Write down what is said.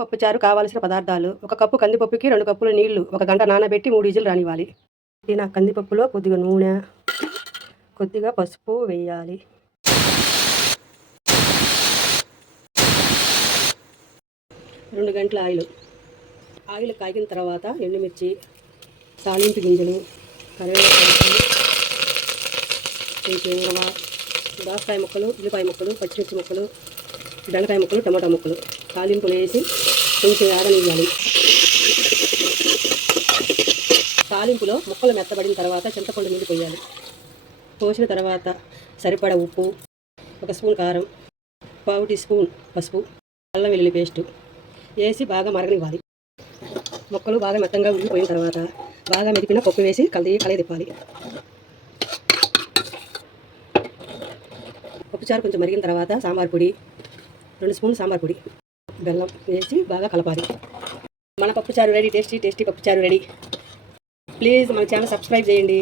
పప్పుచారు కావాల్సిన పదార్థాలు: 1 కప్పు కందిపప్పుకి 2 కప్పుల నీళ్లు, 1 గంట నానబెట్టి 3 విజిల్ రానివ్వాలి. కందిపప్పులో కొద్దిగా నూనె, కొద్దిగా పసుపు వేయాలి. రెండు గంటల ఆయిల్ కాగిన తర్వాత ఎండుమిర్చి, తాలింపు గింజలు, కరివేపాకు, కొంచెం ఇంగువ, దోసకాయ ముక్కలు, ఉల్లిపాయ ముక్కలు, పచ్చిమిర్చి ముక్కలు, బెండకాయ ముక్కలు, టమాటా ముక్కలు తాలింపులు వేసి కొంచెం ఆరనివ్వాలి. తాలింపులో ముక్కలు మెత్తబడిన తర్వాత చింతపండు నీళ్ళు పోయాలి. పోసిన తర్వాత సరిపడా ఉప్పు, 1 స్పూన్ కారం, 1/2 టీ స్పూన్ పసుపు, అల్లం వెల్లుల్లి పేస్టు వేసి బాగా మరగనివ్వాలి. ముక్కలు బాగా మెత్తంగా ఉడికిపోయిన తర్వాత బాగా మెదిపిన పప్పు వేసి కలయదిప్పాలి. పప్పుచారు కొంచెం మరిగిన తర్వాత సాంబార్ పొడి, 2 స్పూన్లు సాంబార్ పొడి, బెల్లం వేసి బాగా కలపాలి. మన పప్పుచారు రెడీ. టేస్టీ పప్పుచారు రెడీ. ప్లీజ్ మన ఛానల్ సబ్స్క్రైబ్ చేయండి.